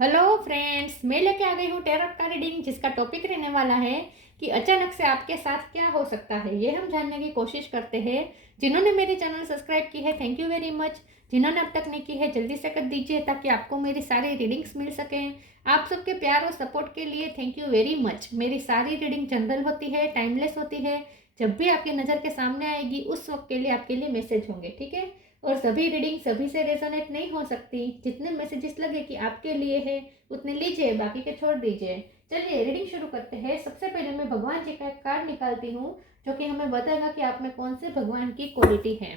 Hello friends, मैं लेके आ गई हूँ टैरोट का रीडिंग, जिसका टॉपिक रहने वाला है कि अचानक से आपके साथ क्या हो सकता है। ये हम जानने की कोशिश करते हैं। जिन्होंने मेरे चैनल सब्सक्राइब की है, थैंक यू वेरी मच। जिन्होंने अब तक नहीं की है, जल्दी से कर दीजिए ताकि आपको मेरी सारी रीडिंग्स मिल सकें। आप सबके प्यार और सपोर्ट के लिए थैंक यू वेरी मच। मेरी सारी रीडिंग जनरल होती है, टाइमलेस होती है। जब भी आपकी नज़र के सामने आएगी उस वक्त के लिए आपके लिए मैसेज होंगे, ठीक है। और सभी रीडिंग सभी से रेजोनेट नहीं हो सकती। जितने मैसेजेस लगे कि आपके लिए है उतने लीजिए, बाकी के छोड़ दीजिए। चलिए रीडिंग शुरू करते हैं। सबसे पहले मैं भगवान जी का एक कार्ड निकालती हूँ जो कि हमें बताएगा कि आप में कौन से भगवान की क्वालिटी है।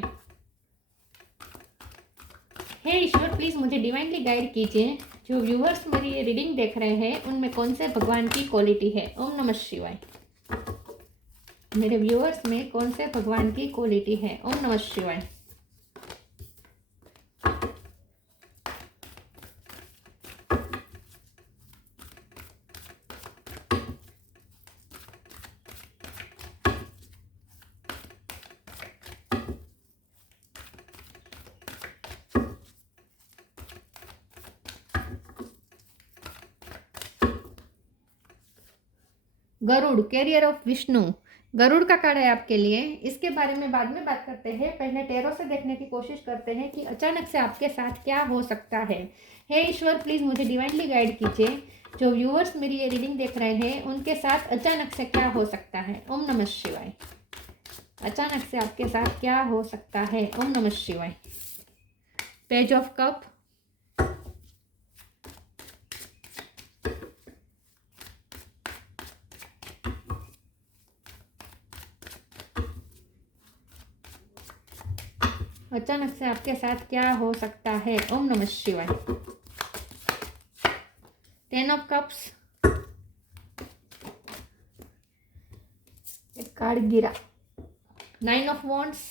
हे ईश्वर, प्लीज मुझे डिवाइनली गाइड कीजिए। जो व्यूअर्स मेरी ये रीडिंग देख रहे हैं उनमें कौन से भगवान की क्वालिटी है। ओम नमः शिवाय। मेरे व्यूअर्स में कौन से भगवान की क्वालिटी है। ओम नमः शिवाय। Garuda, carrier of Vishnu. गरुड़ का कार्ड है आपके लिए। इसके बारे में बाद में बात करते हैं। पहले टैरो से देखने की कोशिश करते हैं कि अचानक से आपके साथ क्या हो सकता है। हे ईश्वर, प्लीज मुझे डिवाइनली गाइड कीजिए। जो व्यूअर्स मेरी ये रीडिंग देख रहे हैं उनके साथ अचानक से क्या हो सकता है। ओम नमः शिवाय। अचानक से आपके साथ क्या हो सकता है। ओम नमः शिवाय। पेज ऑफ कप, अचानक से आपके साथ क्या हो सकता है। ओम नमः शिवाय। टेन ऑफ कप्स, एक कार्ड गिरा। Nine of wands,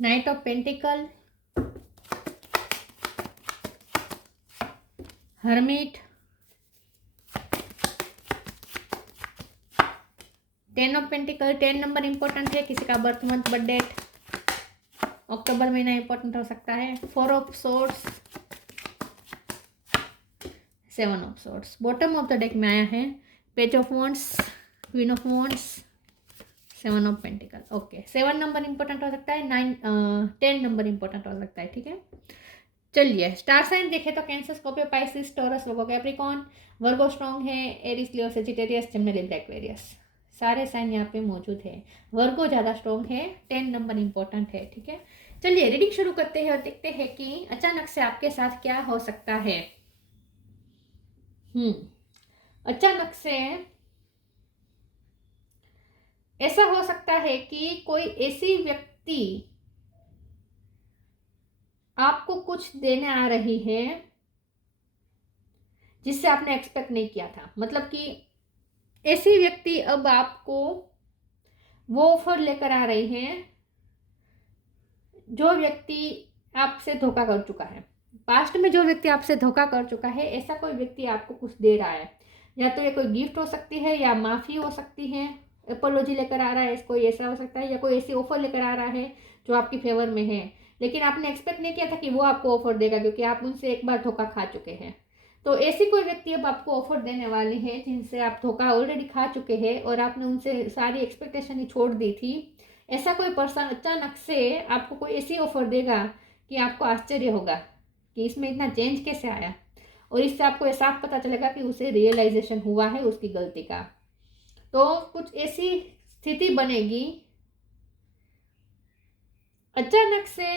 night of pentacle, hermit, ten of pentacle. 10 number important है। किसी का बर्थ मंथ, बर्थ डेट, अक्टूबर महीना इंपॉर्टेंट हो सकता है। 4 of swords, 7 of swords. Bottom of the deck में आया है page of wands, queen of wands, 7 of pentacle. Okay, 7 number important हो सकता है। 10 नंबर इंपॉर्टेंट हो सकता है, ठीक है। चलिए स्टार साइन देखे तो कैंसर, स्कॉर्पियो, पाइसिस, टॉरस, वर्गो, कैप्रिकॉर्न। वर्गो स्ट्रॉन्ग है। एरिस, लियो, सेजिटेरियस, जेमिनी, लिब्रा, एक्वेरियस। सारे साइन यहाँ पे मौजूद है। वर्गो ज़्यादा स्ट्रॉन्ग है। 10 नंबर इंपॉर्टेंट है, ठीक है। चलिए रीडिंग शुरू करते हैं और देखते हैं कि अचानक से आपके साथ क्या हो सकता है। अचानक से ऐसा हो सकता है कि कोई ऐसी व्यक्ति आपको कुछ देने आ रही है जिससे आपने एक्सपेक्ट नहीं किया था। मतलब कि ऐसी व्यक्ति अब आपको वो ऑफर लेकर आ रही है जो व्यक्ति आपसे धोखा कर चुका है। पास्ट में जो व्यक्ति आपसे धोखा कर चुका है, ऐसा कोई व्यक्ति आपको कुछ दे रहा है। या तो ये कोई गिफ्ट हो सकती है या माफ़ी हो सकती है। एपोलॉजी लेकर आ रहा है, कोई ऐसा हो सकता है, या कोई ऐसी ऑफर लेकर आ रहा है जो आपकी फेवर में है। लेकिन आपने एक्सपेक्ट नहीं किया था कि वो आपको ऑफर देगा, क्योंकि आप उनसे एक बार धोखा खा चुके हैं। तो ऐसी कोई व्यक्ति अब आपको ऑफर देने वाली है जिनसे आप धोखा ऑलरेडी खा चुके हैं और आपने उनसे सारी एक्सपेक्टेशन ही छोड़ दी थी। ऐसा कोई पर्सन अचानक से आपको कोई ऐसी ऑफर देगा कि आपको आश्चर्य होगा कि इसमें इतना चेंज कैसे आया। और इससे आपको ये साफ पता चलेगा कि उसे रियलाइजेशन हुआ है उसकी गलती का। तो कुछ ऐसी स्थिति बनेगी, अचानक से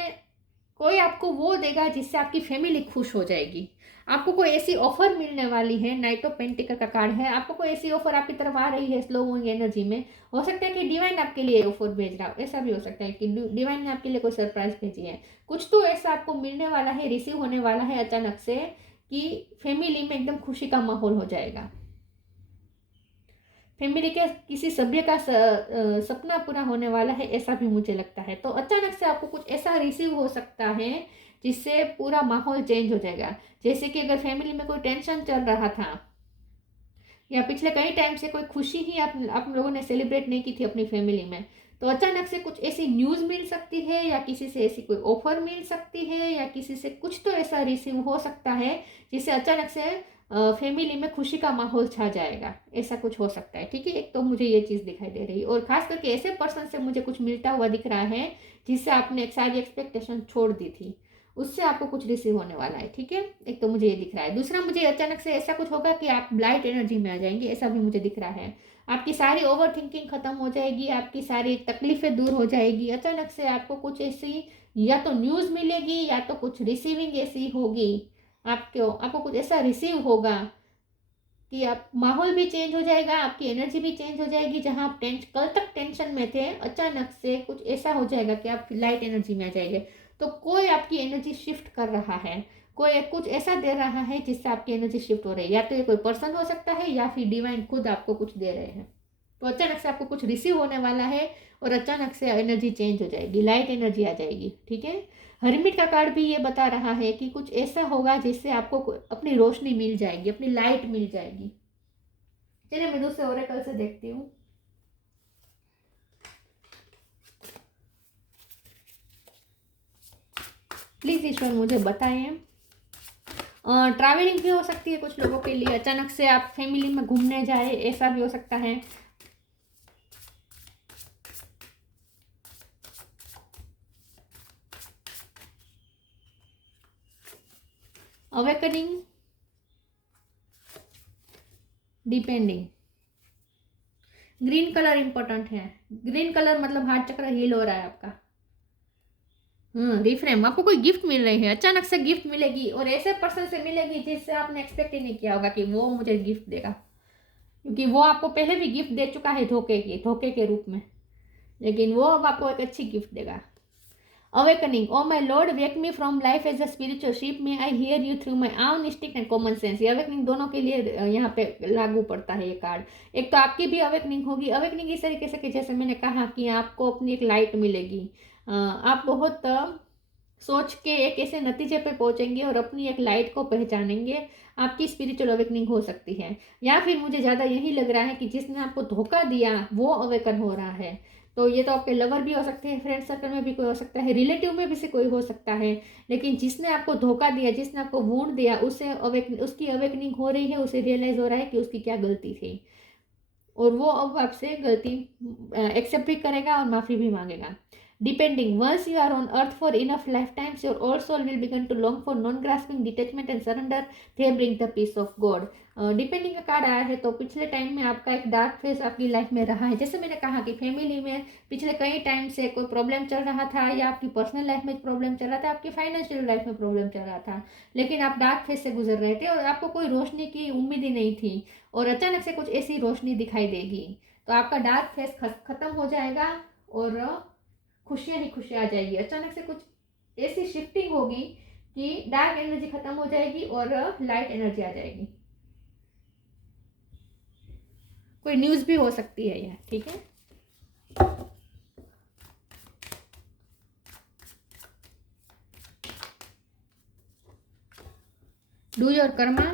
कोई आपको वो देगा जिससे आपकी फैमिली खुश हो जाएगी। आपको कोई ऐसी ऑफर मिलने वाली है। नाइट ऑफ पेंटिकल का कार्ड है। आपको कोई ऐसी ऑफर आपकी तरफ आ रही है स्लो मूविंग एनर्जी में। हो सकता है कि डिवाइन आपके लिए ऑफर भेज रहा हो। ऐसा भी हो सकता है कि डिवाइन ने आपके लिए कोई सरप्राइज भेजी है। कुछ तो ऐसा आपको मिलने वाला है, रिसीव होने वाला है अचानक से, कि फैमिली में एकदम खुशी का माहौल हो जाएगा। फैमिली के किसी सभ्य का सपना पूरा होने वाला है, ऐसा भी मुझे लगता है। तो अचानक से आपको कुछ ऐसा रिसीव हो सकता है जिससे पूरा माहौल चेंज हो जाएगा। जैसे कि अगर फैमिली में कोई टेंशन चल रहा था या पिछले कई टाइम से कोई खुशी ही आप लोगों ने सेलिब्रेट नहीं की थी अपनी फैमिली में, तो अचानक से कुछ ऐसी न्यूज़ मिल सकती है या किसी से ऐसी कोई ऑफर मिल सकती है या किसी से कुछ तो ऐसा रिसीव हो सकता है जिससे अचानक से फैमिली में खुशी का माहौल छा जाएगा, ऐसा कुछ हो सकता है। ठीक है, एक तो मुझे ये चीज़ दिखाई दे रही है, और खास करके ऐसे पर्सन से मुझे कुछ मिलता हुआ दिख रहा है जिससे आपने एक सारी एक्सपेक्टेशन छोड़ दी थी, उससे आपको कुछ रिसीव होने वाला है। ठीक है, एक तो मुझे ये दिख रहा है। दूसरा, मुझे अचानक से ऐसा कुछ होगा कि आप लाइट एनर्जी में आ जाएंगे, ऐसा भी मुझे दिख रहा है। आपकी सारी ओवर थिंकिंग खत्म हो जाएगी, आपकी सारी तकलीफें दूर हो जाएगी। अचानक से आपको कुछ ऐसी या तो न्यूज़ मिलेगी या तो कुछ रिसीविंग ऐसी होगी, आपको कुछ ऐसा रिसीव होगा कि आप माहौल भी चेंज हो जाएगा, आपकी एनर्जी भी चेंज हो जाएगी। जहां आप कल तक टेंशन में थे, अचानक से कुछ ऐसा हो जाएगा कि आप लाइट एनर्जी में आ जाएंगे। तो कोई आपकी एनर्जी शिफ्ट कर रहा है, कोई कुछ ऐसा दे रहा है जिससे आपकी एनर्जी शिफ्ट हो रही है। या तो ये कोई पर्सन हो सकता है या फिर डिवाइन खुद आपको कुछ दे रहे हैं। तो अचानक से आपको कुछ रिसीव होने वाला है और अचानक से एनर्जी चेंज हो जाएगी, लाइट एनर्जी आ जाएगी। ठीक है, हरमिट का कार्ड भी ये बता रहा है कि कुछ ऐसा होगा जिससे आपको अपनी रोशनी मिल जाएगी, अपनी लाइट मिल जाएगी। चलिए मैं दूसरे ओरेकल से देखती हूँ। प्लीज ईश्वर मुझे बताएं। ट्रैवलिंग भी हो सकती है कुछ लोगों के लिए, अचानक से आप फैमिली में घूमने जाए, ऐसा भी हो सकता है। Awakening, depending, green colour important है। ग्रीन कलर मतलब हार्ट चक्र हील हो रहा है आपका। रिफ्रेम, आपको कोई गिफ्ट मिल रही है, अचानक से गिफ्ट मिलेगी और ऐसे पर्सन से मिलेगी जिससे आपने एक्सपेक्ट ही नहीं किया होगा कि वो मुझे गिफ्ट देगा, क्योंकि वो आपको पहले भी गिफ्ट दे चुका है धोखे के रूप में, लेकिन वो अब आपको एक अच्छी गिफ्ट देगा। Awakening, oh my Lord, wake me from life as a spiritual sheep. May I hear you through my own instinct and common sense. ये awakening दोनों के लिए यहाँ पे लागू पड़ता है ये कार्ड। एक तो आपकी भी awakening होगी, awakening इस तरीके से कि जैसे मैंने कहा कि आपको अपनी एक लाइट मिलेगी। आप बहुत सोच के एक ऐसे नतीजे पे पहुंचेंगे और अपनी एक लाइट को पहचानेंगे। आपकी स्पिरिचुअल अवेकनिंग हो सकती है, या फिर मुझे ज़्यादा यही लग रहा है कि जिसने आपको धोखा दिया वो अवेकन हो रहा है। तो ये तो आपके लवर भी हो सकते हैं, फ्रेंड सर्कल में भी कोई हो सकता है, रिलेटिव में भी से कोई हो सकता है, लेकिन जिसने आपको धोखा दिया, जिसने आपको वूंड दिया, उसकी अवेकनिंग हो रही है, उसे रियलाइज हो रहा है कि उसकी क्या गलती थी, और वो अब आपसे गलती एक्सेप्ट भी करेगा और माफ़ी भी मांगेगा। Depending, once you are on earth for enough lifetimes, your old soul will begin to long for non-grasping detachment and surrender. They bring the peace of God. Depending का कार्ड आया है, तो पिछले टाइम में आपका एक डार्क फेज आपकी life में रहा है। जैसे मैंने कहा कि फैमिली में पिछले कई टाइम से कोई प्रॉब्लम चल रहा था, या आपकी पर्सनल लाइफ में प्रॉब्लम चल रहा था, आपकी फाइनेंशियल लाइफ में प्रॉब्लम चल रहा था, लेकिन आप डार्क फेज से गुजर रहे थे और आपको कोई रोशनी की उम्मीद ही नहीं थी, और अचानक से कुछ ऐसी रोशनी दिखाई देगी, तो आपका डार्क फेज खत्म हो जाएगा और खुशियां ही खुशियां आ जाएगी। अचानक से कुछ ऐसी शिफ्टिंग होगी कि डार्क एनर्जी खत्म हो जाएगी और लाइट एनर्जी आ जाएगी। कोई न्यूज भी हो सकती है यह। ठीक है, do your Karma,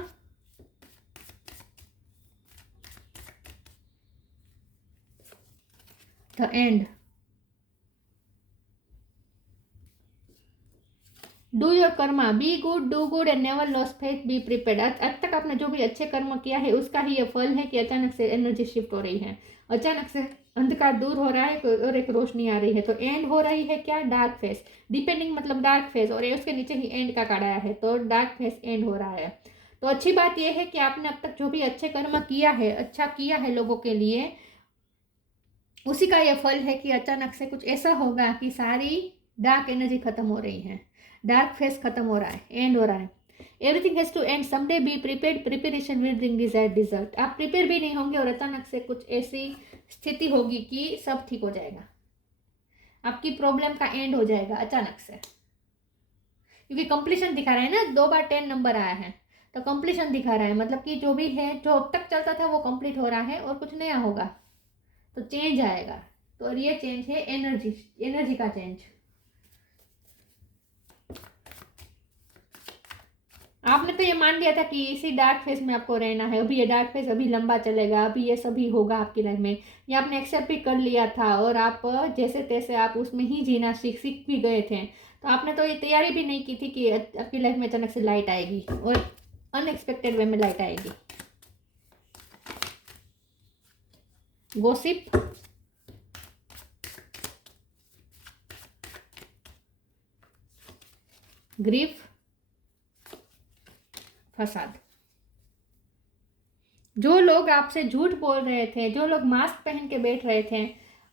the end, do your Karma, be good, do good and never loss faith, be prepared. आज तक आपने जो भी अच्छे कर्म किया है उसका ही ये फल है कि अचानक से एनर्जी शिफ्ट हो रही है, अचानक से अंधकार दूर हो रहा है और एक रोशनी आ रही है। तो एंड हो रही है क्या, डार्क फेस। डिपेंडिंग मतलब डार्क फेस, और उसके नीचे ही एंड का कार्ड आया है, तो डार्क फेस एंड हो रहा है। तो अच्छी बात यह है कि आपने अब तक जो भी अच्छे कर्म किया है, अच्छा किया है लोगों के लिए, उसी का यह फल है कि अचानक से कुछ ऐसा होगा कि सारी डार्क एनर्जी खत्म हो रही है, डार्क फेस खत्म हो रहा है, एंड हो रहा है। Everything has to end someday, be prepared, preparation will bring desired result. आप प्रिपेयर भी नहीं होंगे और अचानक से कुछ ऐसी स्थिति होगी कि सब ठीक हो जाएगा, आपकी प्रॉब्लम का एंड हो जाएगा अचानक से, क्योंकि कंप्लीशन दिखा रहा है ना, 2 बार 10 नंबर आया है, तो कंप्लीशन दिखा रहा है, मतलब कि जो भी है, जो अब तक चलता था वो कंप्लीट हो रहा है और कुछ नया होगा, तो चेंज आएगा। तो ये चेंज है एनर्जी का चेंज। आपने तो ये मान लिया था कि इसी डार्क फेज में आपको रहना है, अभी ये डार्क फेज अभी लंबा चलेगा, अभी ये सभी होगा आपकी लाइफ में, ये आपने एक्सेप्ट भी कर लिया था और आप जैसे तैसे आप उसमें ही जीना सीख भी गए थे। तो आपने तो ये तैयारी भी नहीं की थी कि आपकी लाइफ में अचानक से लाइट आएगी और अनएक्सपेक्टेड वे में लाइट आएगी। गॉसिप, ग्रीफ, फसाद। जो लोग आपसे झूठ बोल रहे थे, जो लोग मास्क पहन के बैठ रहे थे,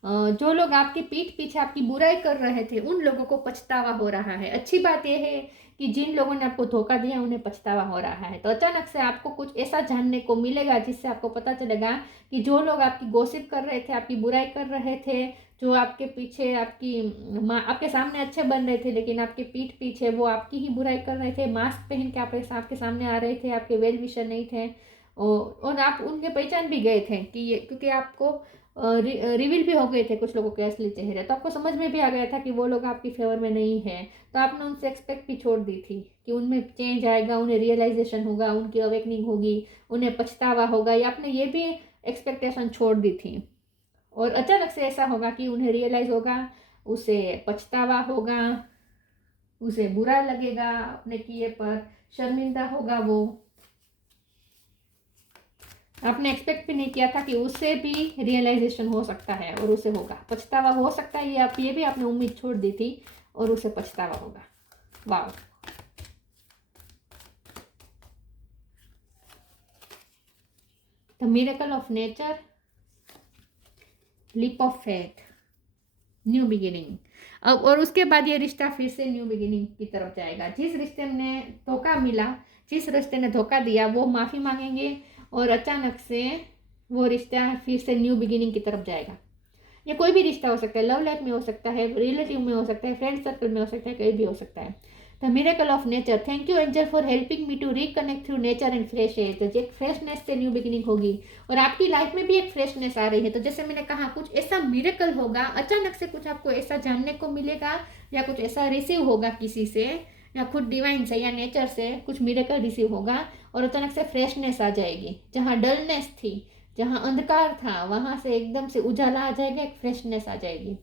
जो लोग आपकी पीठ पीछे आपकी बुराई कर रहे थे, उन लोगों को पछतावा हो रहा है। अच्छी बात यह है कि जिन लोगों ने आपको धोखा दिया उन्हें पछतावा हो रहा है। तो अचानक से आपको कुछ ऐसा जानने को मिलेगा जिससे आपको पता चलेगा कि जो लोग आपकी गॉसिप कर रहे थे, आपकी बुराई कर रहे थे, जो आपके पीछे आपके सामने अच्छे बन रहे थे लेकिन आपके पीठ पीछे वो आपकी ही बुराई कर रहे थे, मास्क पहन के आपके सामने आ रहे थे, आपके वेल विशर नहीं थे, और आप उनके पहचान भी गए थे कि ये, क्योंकि आपको रिवील भी हो गए थे कुछ लोगों के असली चेहरे, तो आपको समझ में भी आ गया था कि वो लोग आपकी फेवर में नहीं है। तो आपने उनसे एक्सपेक्ट भी छोड़ दी थी कि उनमें चेंज आएगा, उन्हें रियलाइजेशन होगा, उनकी अवेकनिंग होगी, उन्हें पछतावा होगा, या आपने ये भी एक्सपेक्टेशन छोड़ दी थी। और अचानक से ऐसा होगा कि उन्हें रियलाइज होगा, उसे पछतावा होगा, उसे बुरा लगेगा, अपने किए पर शर्मिंदा होगा वो। आपने एक्सपेक्ट भी नहीं किया था कि उससे भी रियलाइजेशन हो सकता है और उसे होगा पछतावा हो सकता है, ये भी आपने उम्मीद छोड़ दी थी और उसे पछतावा होगा। वाह। The miracle of nature, leap of faith, new beginning. अब और उसके बाद ये रिश्ता फिर से न्यू बिगिनिंग की तरफ जाएगा। जिस रिश्ते में धोखा मिला, जिस रिश्ते ने धोखा दिया, वो माफ़ी मांगेंगे और अचानक से वो रिश्ता फिर से न्यू बिगिनिंग की तरफ जाएगा। ये कोई भी रिश्ता हो सकता है, लव लाइफ में हो सकता है, रिलेटिव में हो सकता है, फ्रेंड सर्कल में हो सकता है, कहीं भी हो सकता है। The miracle of nature, thank you angel for helping me to reconnect through nature and fresh air. तो एक फ्रेशनेस से न्यू बिगिनिंग होगी और आपकी लाइफ में भी एक फ्रेशनेस आ रही है। तो जैसे मैंने कहा, कुछ ऐसा मिरेकल होगा, अचानक से कुछ आपको ऐसा जानने को मिलेगा या कुछ ऐसा रिसीव होगा किसी से, या खुद डिवाइन से या नेचर से कुछ मिरेकल रिसीव होगा और अचानक से फ्रेशनेस आ जाएगी। जहाँ डलनेस थी, जहाँ अंधकार था, वहां से एकदम से उजाला आ जाएगा, एक फ्रेशनेस आ जाएगी।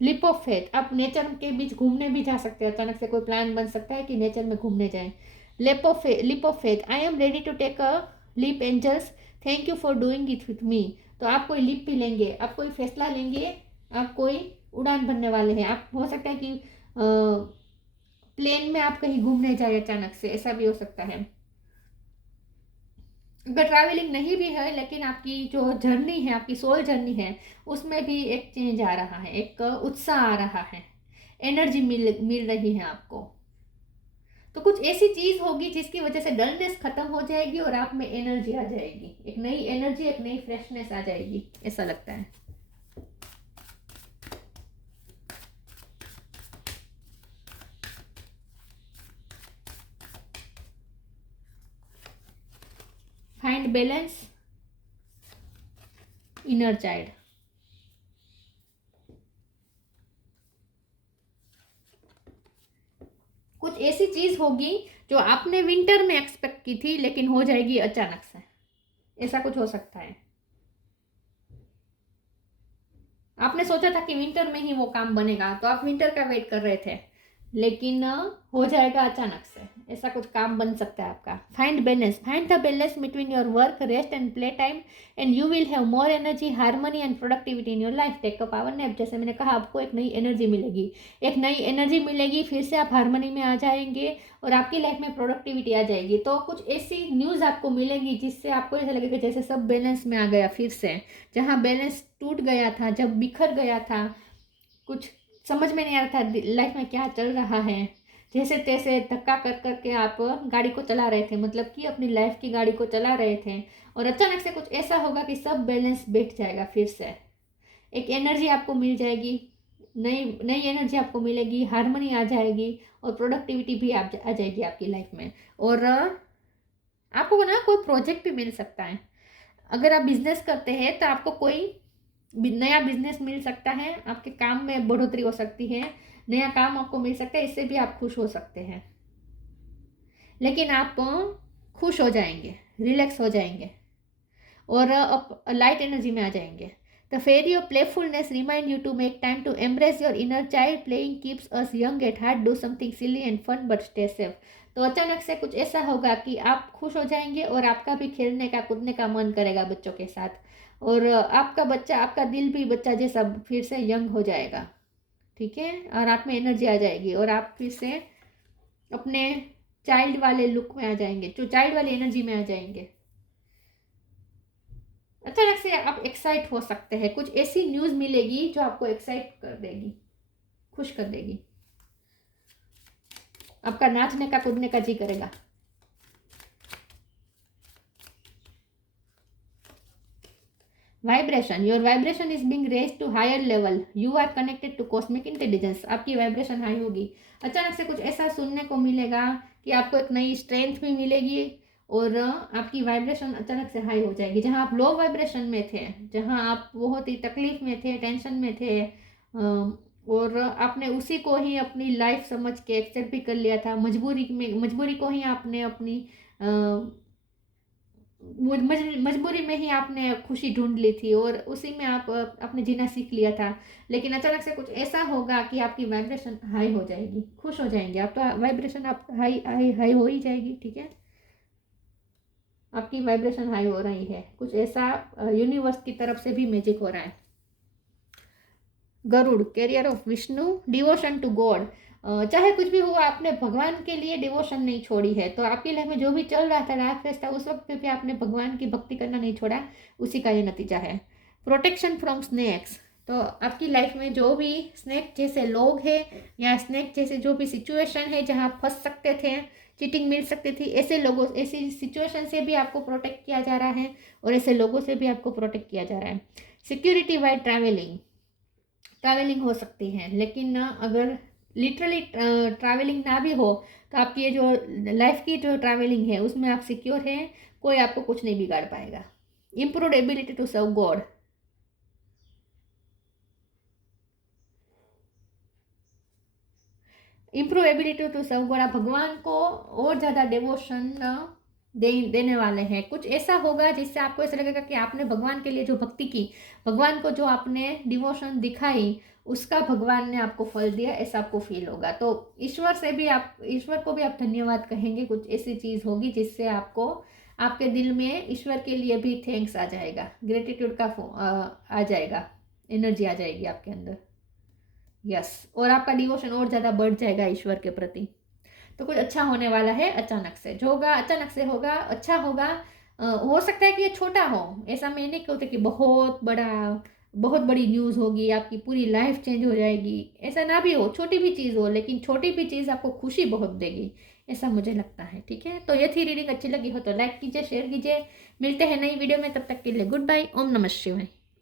लिप ऑफ फेथ, आप नेचर के बीच घूमने भी जा सकते हैं, अचानक से कोई प्लान बन सकता है कि नेचर में घूमने जाएं। Leap of faith, I am ready to take a leap angels, thank you for doing it with me. तो आप कोई लिप भी लेंगे, आप कोई फैसला लेंगे, आप कोई उड़ान भरने वाले हैं। आप हो सकता है कि प्लेन में आप कहीं घूमने जाए अचानक से, ऐसा भी हो सकता है। अगर ट्रैवलिंग नहीं भी है लेकिन आपकी जो जर्नी है, आपकी सोल जर्नी है, उसमें भी एक चेंज आ रहा है, एक उत्साह आ रहा है, एनर्जी मिल रही है आपको। तो कुछ ऐसी चीज होगी जिसकी वजह से डलनेस खत्म हो जाएगी और आप में एनर्जी आ जाएगी, एक नई एनर्जी, एक नई फ्रेशनेस आ जाएगी, ऐसा लगता है। Find balance, inner child. कुछ ऐसी चीज होगी जो आपने विंटर में एक्सपेक्ट की थी लेकिन हो जाएगी अचानक से, ऐसा कुछ हो सकता है। आपने सोचा था कि विंटर में ही वो काम बनेगा, तो आप विंटर का वेट कर रहे थे, लेकिन हो जाएगा अचानक से, ऐसा कुछ काम बन सकता है आपका। Find balance, find the balance between your work, rest and play time and you will have more energy, harmony and productivity in your life. Take a power nap, जैसे मैंने कहा, आपको एक नई एनर्जी मिलेगी, एक नई एनर्जी मिलेगी, फिर से आप हार्मनी में आ जाएंगे और आपकी लाइफ में प्रोडक्टिविटी आ जाएगी। तो कुछ ऐसी न्यूज़ आपको मिलेगी जिससे आपको ऐसा लगेगा जैसे सब बैलेंस में आ गया फिर से, जहाँ बैलेंस टूट गया था, जब बिखर गया था, कुछ समझ में नहीं आ रहा था लाइफ में क्या चल रहा है, जैसे तैसे धक्का कर करके आप गाड़ी को चला रहे थे, मतलब कि अपनी लाइफ की गाड़ी को चला रहे थे, और अचानक से कुछ ऐसा होगा कि सब बैलेंस बैठ जाएगा, फिर से एक एनर्जी आपको मिल जाएगी, नई नई एनर्जी आपको मिलेगी, हार्मनी आ जाएगी और प्रोडक्टिविटी भी आ जाएगी आपकी लाइफ में। और आपको ना कोई प्रोजेक्ट भी मिल सकता है। अगर आप बिजनेस करते हैं तो आपको कोई नया बिजनेस मिल सकता है, आपके काम में बढ़ोतरी हो सकती है, नया काम आपको मिल सकता है, इससे भी आप खुश हो सकते हैं। लेकिन आप खुश हो जाएंगे, रिलैक्स हो जाएंगे और लाइट एनर्जी में आ जाएंगे। The fairy of playfulness remind you to make time to embrace your inner child. Playing keeps us young at heart. Do something silly and fun but stay safe. तो अचानक से कुछ ऐसा होगा कि आप खुश हो जाएंगे और आपका भी खेलने का कूदने का मन करेगा बच्चों के साथ, और आपका बच्चा, आपका दिल भी बच्चा जैसा फिर से यंग हो जाएगा, ठीक है, और आप में एनर्जी आ जाएगी और आप फिर से अपने चाइल्ड वाले लुक में आ जाएंगे, जो चाइल्ड वाली एनर्जी में आ जाएंगे। अचानक से आप एक्साइट हो सकते हैं, कुछ ऐसी न्यूज़ मिलेगी जो आपको एक्साइट कर देगी, खुश कर देगी, आपका नाचने का कूदने का जी करेगा। Vibration, your vibration is being raise to higher level. You are connected to cosmic intelligence. आपकी वाइब्रेशन हाई होगी। अचानक से कुछ ऐसा सुनने को मिलेगा कि आपको एक नई स्ट्रेंथ भी मिलेगी और आपकी वाइब्रेशन अचानक से हाई हो जाएगी। जहां आप लो वाइब्रेशन में थे, जहां आप बहुत ही तकलीफ में थे, टेंशन में थे, और आपने उसी को ही अपनी लाइफ समझ के एक्सेप्ट भी कर लिया था, मजबूरी को ही आपने अपनी मजबूरी में ही आपने खुशी ढूंढ ली थी और उसी में आप आपने जीना सीख लिया था। लेकिन अचानक से कुछ ऐसा होगा कि आपकी वाइब्रेशन हाई हो जाएगी, खुश हो जाएंगे आप, तो वाइब्रेशन आप हाई हाई हाई हो ही जाएगी, ठीक है। आपकी वाइब्रेशन हाई हो रही है, कुछ ऐसा यूनिवर्स की तरफ से भी मैजिक हो रहा है। Garuda, carrier of Vishnu, devotion to God. चाहे कुछ भी हुआ, आपने भगवान के लिए डिवोशन नहीं छोड़ी है, तो आपकी लाइफ में जो भी चल रहा था, डार्क फेस था, उस वक्त पे भी आपने भगवान की भक्ति करना नहीं छोड़ा, उसी का ये नतीजा है। प्रोटेक्शन फ्रॉम स्नेक्स, तो आपकी लाइफ में जो भी स्नेक जैसे लोग हैं या स्नेक जैसे जो भी सिचुएशन है जहाँ आप फंस सकते थे, चीटिंग मिल सकती थी, ऐसे लोगों, ऐसी सिचुएशन से भी आपको प्रोटेक्ट किया जा रहा है और ऐसे लोगों से भी आपको प्रोटेक्ट किया जा रहा है। सिक्योरिटी वाइल ट्रैवलिंग हो सकती है, लेकिन अगर लिटरली ट्रैवलिंग ना भी हो तो आपकी ये जो लाइफ की जो ट्रैवलिंग है उसमें आप सिक्योर हैं, कोई आपको कुछ नहीं बिगाड़ पाएगा। Improved ability to serve God, improve ability to serve God, आप भगवान को और ज़्यादा डिवोशन देने वाले हैं। कुछ ऐसा होगा जिससे आपको ऐसा लगेगा कि आपने भगवान के लिए जो भक्ति की, भगवान को जो आपने डिवोशन दिखाई, उसका भगवान ने आपको फल दिया, ऐसा आपको फील होगा। तो ईश्वर से भी आप, ईश्वर को भी आप धन्यवाद कहेंगे। कुछ ऐसी चीज़ होगी जिससे आपको, आपके दिल में ईश्वर के लिए भी थैंक्स आ जाएगा, ग्रेटिट्यूड का आ जाएगा, एनर्जी आ जाएगी आपके अंदर। यस, और आपका डिवोशन और ज़्यादा बढ़ जाएगा ईश्वर के प्रति। तो कुछ अच्छा होने वाला है अचानक से, जो होगा अचानक से होगा, अच्छा होगा। हो सकता है कि ये छोटा हो, ऐसा मैं नहीं कहते कि बहुत बड़ी न्यूज़ होगी, आपकी पूरी लाइफ चेंज हो जाएगी, ऐसा ना भी हो, छोटी भी चीज़ हो, लेकिन छोटी भी चीज़ आपको खुशी बहुत देगी, ऐसा मुझे लगता है, ठीक है। तो ये थी रीडिंग, अच्छी लगी हो तो लाइक कीजिए, शेयर कीजिए। मिलते हैं नई वीडियो में, तब तक के लिए गुड बाय। ओम नमः शिवाय।